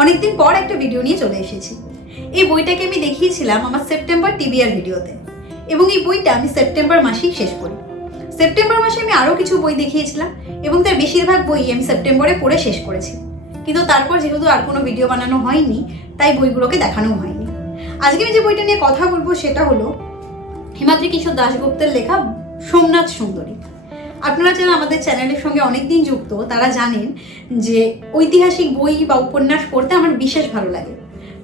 অনেকদিন পর একটা ভিডিও নিয়ে চলে এসেছি। এই বইটাকে আমি দেখিয়েছিলাম আমার সেপ্টেম্বর টিবিআর ভিডিওতে এবং এই বইটা আমি সেপ্টেম্বর মাসেই শেষ করি। সেপ্টেম্বর মাসে আমি আরও কিছু বই দেখিয়েছিলাম এবং তার বেশিরভাগ বই আমি সেপ্টেম্বরে পড়ে শেষ করেছি। কিন্তু তারপর যেহেতু আর কোনো ভিডিও বানানো হয়নি, তাই বইগুলোকে দেখানো হয়নি। আজকে আমি যে বইটা নিয়ে কথা বলব সেটা হলো হিমাদ্রি কিশোর দাশগুপ্তের লেখা সোমনাথ সুন্দরী। আপনারা যারা আমাদের চ্যানেলের সঙ্গে অনেকদিন যুক্ত, তারা জানেন যে ঐতিহাসিক বই বা উপন্যাস পড়তে আমার বিশেষ ভালো লাগে।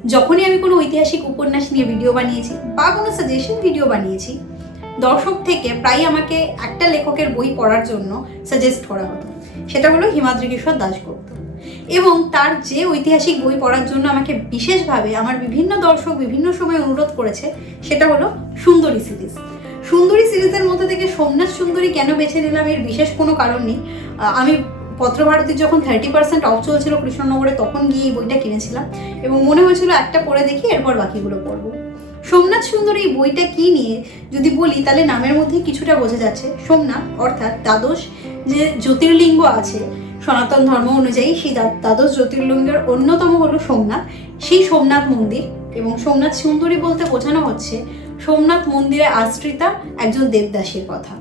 যখনই আমি কোনো ঐতিহাসিক উপন্যাস নিয়ে ভিডিও বানিয়েছি বা কোনো সাজেশন ভিডিও বানিয়েছি, দর্শক থেকে প্রায় আমাকে একটা লেখকের বই পড়ার জন্য সাজেস্ট করা হতো। সেটা হলো হিমাদ্রি কিশোর দাশগুপ্ত। এবং তার যে ঐতিহাসিক বই পড়ার জন্য আমাকে বিশেষভাবে আমার বিভিন্ন দর্শক বিভিন্ন সময় অনুরোধ করেছে, সেটা হলো সুন্দরী সিরিজ। সুন্দরী সিরিজের মধ্যে থেকে সোমনাথ সুন্দরী কেন বেছে নিলাম এর বিশেষ কোনো কারণ নেই। আমি পত্রভারতীর যখন থার্টি পার্সেন্ট অফ চলছিল কৃষ্ণনগরে, তখন গিয়ে এই বইটা কিনেছিলাম এবং মনে হয়েছিল একটা পড়ে দেখি, এরপর বাকিগুলো পড়ব। সোমনাথ সুন্দর এই বইটা কি নিয়ে যদি বলি, তাহলে নামের মধ্যে কিছুটা বোঝা যাচ্ছে। সোমনাথ, অর্থাৎ দ্বাদশ যে জ্যোতির্লিঙ্গ আছে, সনাতন ধর্ম অনুযায়ী, সেই দ্বাদশ জ্যোতির্লিঙ্গের অন্যতম হলো সোমনাথ। সেই সোমনাথ মন্দির এবং সোমনাথ সুন্দরী বলতে বোঝানো হচ্ছে সোমনাথ মন্দিরে আশ্রিতা একজন দেবদাসীর কথা।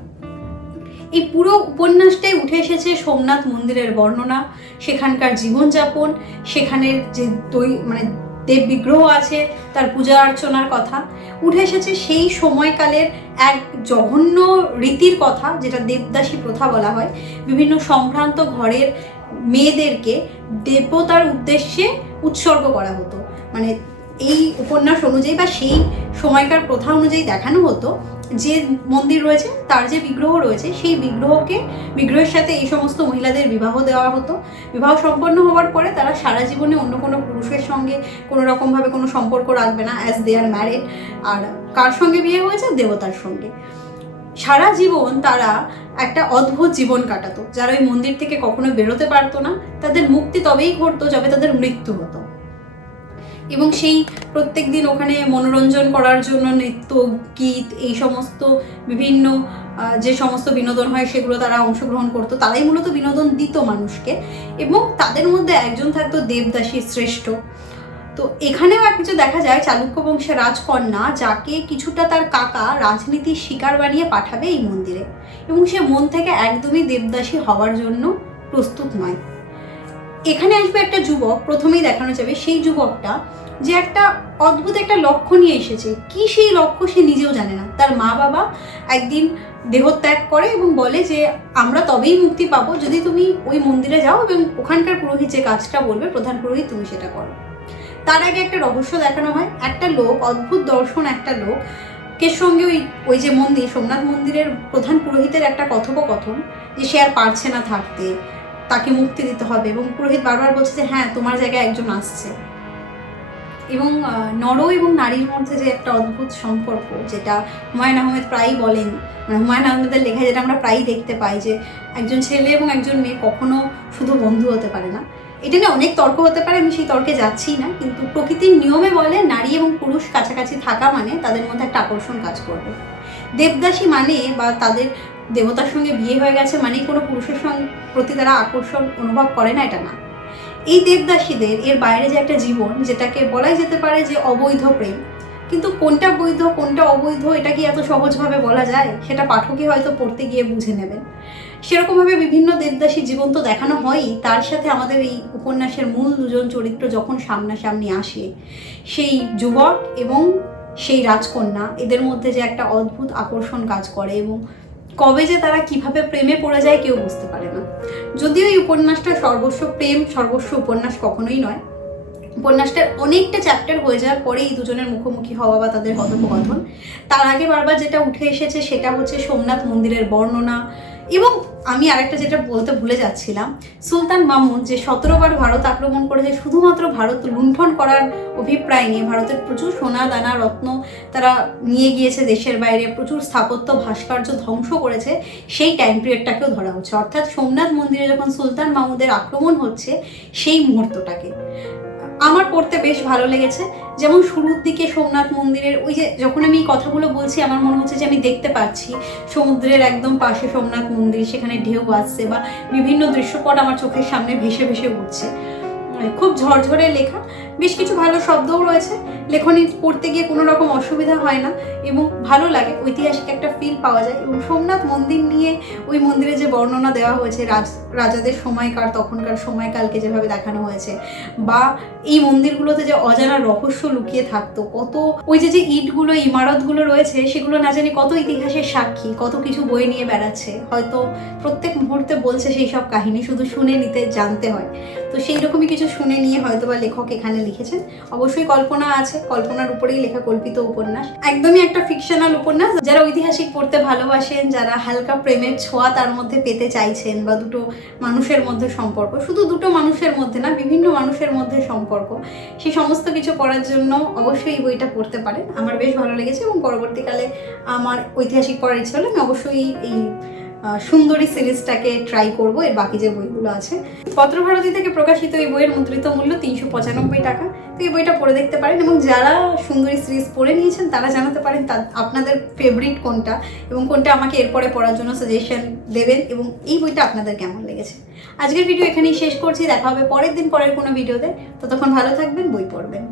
এই পুরো উপন্যাসটাই উঠে এসেছে সোমনাথ মন্দিরের বর্ণনা, সেখানকার জীবনযাপন, সেখানের যে দৈ মানে দেব বিগ্রহ আছে, তার পূজা অর্চনার কথা। উঠে এসেছে সেই সময়কালের এক জঘন্য রীতির কথা, যেটা দেবদাসী প্রথা বলা হয়। বিভিন্ন সম্ভ্রান্ত ঘরের মেয়েদেরকে দেবতার উদ্দেশ্যে উৎসর্গ করা হতো। মানে এই উপন্যাস অনুযায়ী বা সেই সময়কার প্রথা অনুযায়ী দেখানো হতো, যে মন্দির রয়েছে, তার যে বিগ্রহ রয়েছে, সেই বিগ্রহকে, বিগ্রহের সাথে এই সমস্ত মহিলাদের বিবাহ দেওয়া হতো। বিবাহ সম্পন্ন হওয়ার পরে তারা সারা জীবনে অন্য কোনো পুরুষের সঙ্গে কোনো রকমভাবে কোনো সম্পর্ক রাখবে না অ্যাজ দে আর ম্যারিড আর কার সঙ্গে বিয়ে হয়েছে? দেবতার সঙ্গে। সারা জীবন তারা একটা অদ্ভুত জীবন কাটাতো। যারা ওই মন্দির থেকে কখনো বেরোতে পারতো না, তাদের মুক্তি তবেই ঘটতো, যবে তাদের মৃত্যু হতো। এবং সেই প্রত্যেক দিন ওখানে মনোরঞ্জন করার জন্য নৃত্য, গীত, এই সমস্ত বিভিন্ন যে সমস্ত বিনোদন হয় সেগুলো তারা অংশগ্রহণ করতো। তারাই মূলত বিনোদন দিত মানুষকে এবং তাদের মধ্যে একজন থাকতো দেবদাসী শ্রেষ্ঠ। তো এখানেও এক কিছু দেখা যায়, চালুক্য বংশের রাজকন্যা যাকে কিছুটা তার কাকা রাজনীতির শিকার বানিয়ে পাঠাবে এই মন্দিরে এবং সে মন থেকে একদমই দেবদাসী হওয়ার জন্য প্রস্তুত নয়। এখানে আসবে একটা যুবক, প্রথমেই দেখানো যাবে সেই যুবকটা যে একটা অদ্ভুত একটা লক্ষ্য নিয়ে এসেছে। কি সেই লক্ষ্য সে নিজেও জানে না। তার মা বাবা একদিন দেহত্যাগ করে এবং বলে যে, আমরা তবেই মুক্তি পাবো যদি তুমি ওই মন্দিরে যাও এবং ওখানকার পুরোহিত যে কাজটা বলবে, প্রধান পুরোহিত তুমি সেটা করো। তার আগে একটা রহস্য দেখানো হয়। একটা লোক, অদ্ভুত দর্শন একটা লোক কের সঙ্গে ওই ওই যে মন্দির, সোমনাথ মন্দিরের প্রধান পুরোহিতের একটা কথোপকথন যে সে আর পারছে না থাকতে। তাকে মুক্তি দিতে হবে এবং পুরোহিত বারবার বলছে যে হ্যাঁ তোমার জায়গায় একজন আসছে। এবং নর এবং নারীর মধ্যে যে একটা অদ্ভুত সম্পর্ক, যেটা হুমায়ুন আহমেদ প্রায়ই বলেন মানে হুমায়ুন আহমেদের লেখায় যেটা আমরা প্রায়ই দেখতে পাই যে, একজন ছেলে এবং একজন মেয়ে কখনো শুধু বন্ধু হতে পারে না। এটা নিয়ে অনেক তর্ক হতে পারে, আমি সেই তর্কে যাচ্ছি না, কিন্তু প্রকৃতির নিয়মে বলে নারী এবং পুরুষ কাছাকাছি থাকা মানে তাদের মধ্যে একটা আকর্ষণ কাজ করবে। দেবদাসী মানে বা তাদের দেবতার সঙ্গে বিয়ে হয়ে গেছে মানে কোনো পুরুষের সঙ্গে প্রতি তারা আকর্ষণ অনুভব করে না এটা না। এই দেবদাসীদের এর বাইরে যে একটা জীবন, যেটাকে বলাই যেতে পারে যে অবৈধ প্রেম। কিন্তু কোনটা বৈধ, কোনটা অবৈধ, এটা কি এত সহজভাবে বলা যায়? সেটা পাঠকই হয়তো পড়তে গিয়ে বুঝে নেবেন। সেরকমভাবে বিভিন্ন দেবদাসী জীবন তো দেখানো হয়ই। তার সাথে আমাদের এই উপন্যাসের মূল দুজন চরিত্র যখন সামনাসামনি আসে, সেই যুবক এবং সেই রাজকন্যা, এদের মধ্যে যে একটা অদ্ভুত আকর্ষণ কাজ করে এবং কবে যে তারা কীভাবে প্রেমে পড়ে যায় কেউ বুঝতে পারে না। যদিও এই উপন্যাসটা সর্বস্ব প্রেম, সর্বস্ব উপন্যাস কখনোই নয়। উপন্যাসটার অনেকটা চ্যাপ্টার হয়ে যাওয়ার পরে এই দুজনের মুখোমুখি হওয়া বা তাদের কথোপকথন। তার আগে বারবার যেটা উঠে এসেছে সেটা হচ্ছে সোমনাথ মন্দিরের বর্ণনা এবং আমি আরেকটা যেটা বলতে ভুলে যাচ্ছিলাম, সুলতান মামুন যে সতেরোবার ভারত আক্রমণ করেছে, শুধুমাত্র ভারত লুণ্ঠন করার অভিপ্রায় নিয়ে ভারতের প্রচুর সোনা, দানা, রত্ন তারা নিয়ে গিয়েছে দেশের বাইরে, প্রচুর স্থাপত্য, ভাস্কর্য ধ্বংস করেছে, সেই টাইম পিরিয়ডটাকেও ধরা হচ্ছে। অর্থাৎ সোমনাথ মন্দিরে যখন সুলতান মাহমুদের আক্রমণ হচ্ছে, সেই মুহূর্তটাকে। আমার পড়তে বেশ ভালো লেগেছে। যেমন শুরুর দিকে সোমনাথ মন্দিরের ওই যে যখন আমি এই কথাগুলো বলছি, আমার মনে হচ্ছে যে আমি দেখতে পাচ্ছি। সমুদ্রের একদম পাশে সোমনাথ মন্দির, সেখানে ঢেউ আসছে বা বিভিন্ন দৃশ্যপট আমার চোখের সামনে ভেসে ভেসে উঠছে। খুব ঝরঝরে লেখা। বেশ কিছু ভালো শব্দও রয়েছে। লেখনী পড়তে গিয়ে কোনো রকম অসুবিধা হয় না এবং ভালো লাগে। ঐতিহাসিক একটা ফিল পাওয়া যায় এবং সোমনাথ মন্দির নিয়ে ওই মন্দিরে যে বর্ণনা দেওয়া হয়েছে, রাজ, রাজাদের সময়কার, তখনকার সময়কালকে যেভাবে দেখানো হয়েছে বা এই মন্দিরগুলোতে যে অজানা রহস্য লুকিয়ে থাকতো, কত ওই যে যে ইটগুলো, ইমারতগুলো রয়েছে, সেগুলো না জানি কত ইতিহাসের সাক্ষী, কত কিছু বই নিয়ে বেড়াচ্ছে। হয়তো প্রত্যেক মুহূর্তে বলছে সেই সব কাহিনী, শুধু শুনে নিতে, জানতে হয়। তো সেই রকমই কিছু শুনে নিয়ে হয়তো বা লেখক এখানে লিখেছেন। অবশ্যই কল্পনা আছে কল্পনার উপরেই লেখা কল্পিত উপন্যাস। একদমই একটা ফিকশনাল উপন্যাস। যারা ঐতিহাসিক পড়তে ভালোবাসেন, যারা হালকা প্রেমের ছোঁয়া তার মধ্যে পেতে চাইছেন বা দুটো মানুষের মধ্যে সম্পর্ক, শুধু দুটো মানুষের মধ্যে না, বিভিন্ন মানুষের মধ্যে সম্পর্ক সেই সমস্ত কিছু পড়ার জন্য অবশ্যই এই বইটা পড়তে পারেন। আমার বেশ ভালো লেগেছে এবং পরবর্তীকালে আমার ঐতিহাসিক পড়ার ইচ্ছে হলে আমি অবশ্যই এই সুন্দরী সিরিজটাকে ট্রাই করব, এর বাকি যে বইগুলো আছে। পত্রভারতী থেকে প্রকাশিত এই বইয়ের মুদ্রিত মূল্য তিনশো পঁচানব্বই টাকা। তো এই বইটা পড়ে দেখতে পারেন এবং যারা সুন্দরী সিরিজ পড়ে নিয়েছেন, তারা জানাতে পারেন তা আপনাদের ফেভারিট কোনটা এবং কোনটা আমাকে এরপরে পড়ার জন্য সাজেশন দেবেন এবং এই বইটা আপনাদের কেমন লেগেছে। আজকের ভিডিও এখানেই শেষ করছি, দেখা হবে পরের দিন পরের কোনো ভিডিওতে ততক্ষণ ভালো থাকবেন, বই পড়বেন।